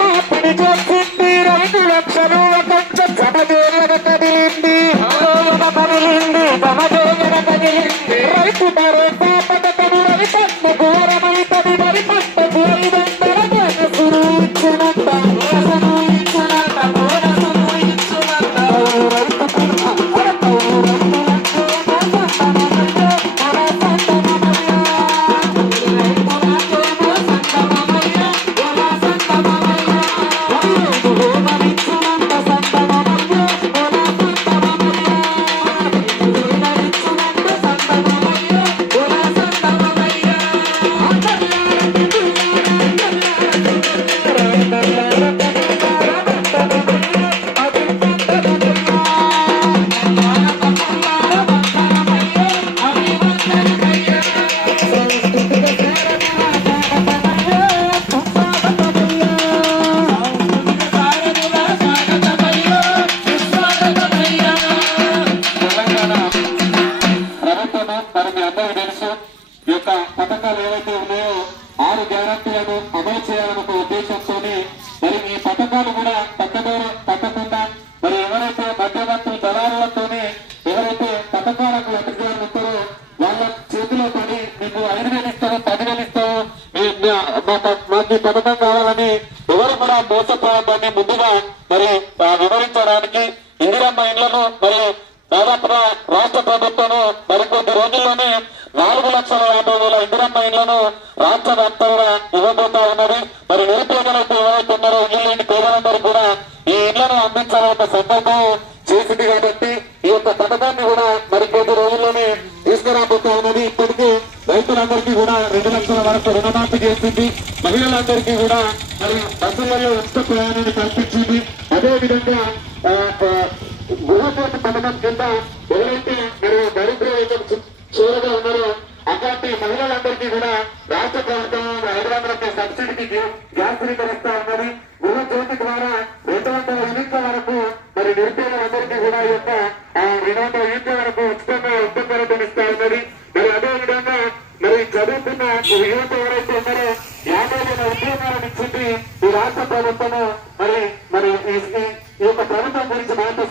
మార్పుని రెండు లక్షలు ఒకంత సమదేలన కదిలింది రైతు కోసం యొక్క పథకాలు ఏవైతే ఉన్నాయో ఆరు గ్యారంటీలను అమలు చేయాలన్న ఒక ఉద్దేశంతో మరి ఈ పథకాలు కూడా తగ్గదోరు తగ్గకుండా మరి ఎవరైతే మధ్యవర్తులు దళారులతోనే ఎవరైతే పథకాలకు లబ్ధిదారులు వాళ్ళ చేతిలో పడి మీకు ఐదు వేలు ఇస్తాము పదివేలు మాకు పథకం కావాలని ఎవరు కూడా మోసపోవద్దని ముందుగా మరి వివరించడానికి ఇందిరమ్మ ఇండ్లను మరి దాదాపు రాష్ట్ర ప్రభుత్వం మరికొద్ది నాలుగు లక్షల యాభై వేల ఇందిరమ్మ ఇళ్ళను రాష్ట్ర వ్యాప్తంగా ఇవ్వబోతా ఉన్నది. మరి నిరుపేదలకు ఎవరైతే ఉన్నారో ఇల్లు లేని పేదలందరూ కూడా ఈ ఇళ్ళను అందించాలన్న సందర్భం చేసింది కాబట్టి ఈ యొక్క పథకాన్ని కూడా మరి కొద్ది రోజుల్లోనే తీసుకురాబోతా ఉన్నది. ఇప్పటికీ రైతులందరికీ కూడా రెండు లక్షల వరకు రుణమాఫీ చేసింది. మహిళలందరికీ కూడా మరి బస్సులలో ఉచిత ప్రయాణాన్ని కల్పించింది. అదే విధంగా గృహజ్యోతి పథకం కింద గ్యాస్కి కూడా రాష్ట్ర ప్రభుత్వం ఐదు వందల సబ్సిడీకి గ్యాస్ స్వీకరిస్తా ఉన్నది. గృహ జ్యోతి ద్వారా రెండు వందల యూనిట్ల వరకు మరి నిరుపేదలందరికీ కూడా ఈ యొక్క రెండు వందల యూనిట్ల వరకు ఉచితంగా ఉద్యోగాలు పెంచుతా ఉన్నది. మరి అదే విధంగా మరి చదువుతున్న యువత ఎవరైతే ఉన్నారో యాభై వేల ఉద్యోగాలను ఇచ్చింది ఈ రాష్ట్ర ప్రభుత్వము. మరి మరి ఈ యొక్క ప్రభుత్వం గురించి మాతో